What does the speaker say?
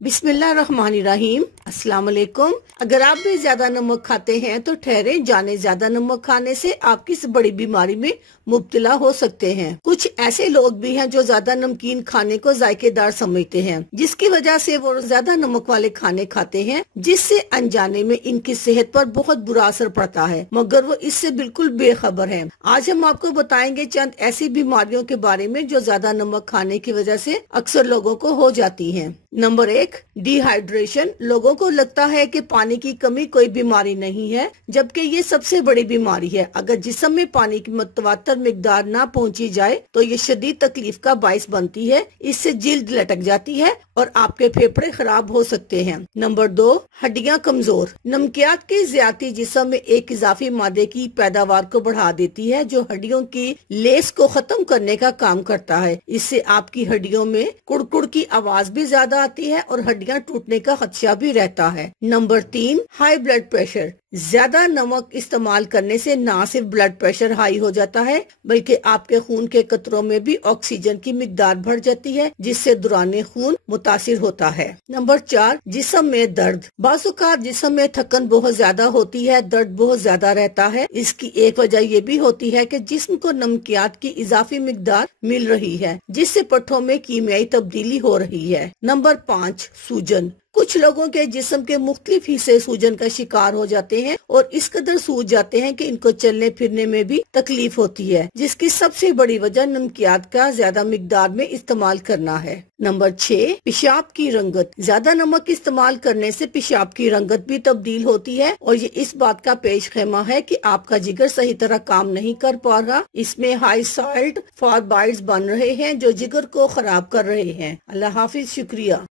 बिस्मिल्लाहिर्रहमानिर्रहीम। अस्सलाम वालेकुम। अगर आप भी ज्यादा नमक खाते हैं तो ठहरे जाने, ज्यादा नमक खाने से आप किस बड़ी बीमारी में मुब्तला हो सकते हैं। कुछ ऐसे लोग भी हैं जो ज्यादा नमकीन खाने को जायकेदार समझते हैं, जिसकी वजह से वो ज्यादा नमक वाले खाने खाते हैं, जिससे अनजाने में इनकी सेहत पर बहुत बुरा असर पड़ता है, मगर वो इससे बिल्कुल बेखबर हैं। आज हम आपको बताएंगे चंद ऐसी बीमारियों के बारे में जो ज्यादा नमक खाने की वजह से अक्सर लोगों को हो जाती है। Number 1, dehydration. लोगों को लगता है कि पानी की कमी कोई बीमारी नहीं है, जबकि ये सबसे बड़ी बीमारी है। अगर जिस्म में पानी की मुतवातर मिकदार ना पहुंची जाए तो ये शदीद तकलीफ का बाइस बनती है। इससे जिल्द लटक जाती है और आपके फेफड़े खराब हो सकते हैं। नंबर 2, हड्डियां कमजोर। नमकियात की ज्यादती जिस्म में एक इजाफी मादे की पैदावार को बढ़ा देती है, जो हड्डियों की लेस को खत्म करने का काम करता है। इससे आपकी हड्डियों में कुड़कुड़ की आवाज भी ज्यादा आती है और हड्डियां टूटने का खदशा भी रहता है। Number 3, high blood pressure. ज्यादा नमक इस्तेमाल करने से न सिर्फ ब्लड प्रेशर हाई हो जाता है, बल्कि आपके खून के कतरों में भी ऑक्सीजन की मिकदार बढ़ जाती है, जिससे दौरान खून मुतासिर होता है। नंबर 4, जिस्म में दर्द। बाज़ औक़ात जिस्म में थकन बहुत ज्यादा होती है, दर्द बहुत ज्यादा रहता है। इसकी एक वजह ये भी होती है कि जिस्म को नमकियात की इजाफी मिकदार मिल रही है, जिससे पट्ठों में कीमियाई तब्दीली हो रही है। नंबर 5, सूजन। कुछ लोगों के जिस्म के मुख्तलिफ हिस्से सूजन का शिकार हो जाते हैं और इस कदर सूज जाते हैं कि इनको चलने फिरने में भी तकलीफ होती है, जिसकी सबसे बड़ी वजह नमकियात का ज्यादा मिकदार में इस्तेमाल करना है। नंबर 6, पेशाब की रंगत। ज्यादा नमक इस्तेमाल करने से पेशाब की रंगत भी तब्दील होती है और ये इस बात का पेश खेमा है कि आपका जिगर सही तरह काम नहीं कर पा रहा। इसमें हाई साल्ट फॉस्फेट्स बन रहे हैं जो जिगर को खराब कर रहे हैं। अल्लाह हाफिज, शुक्रिया।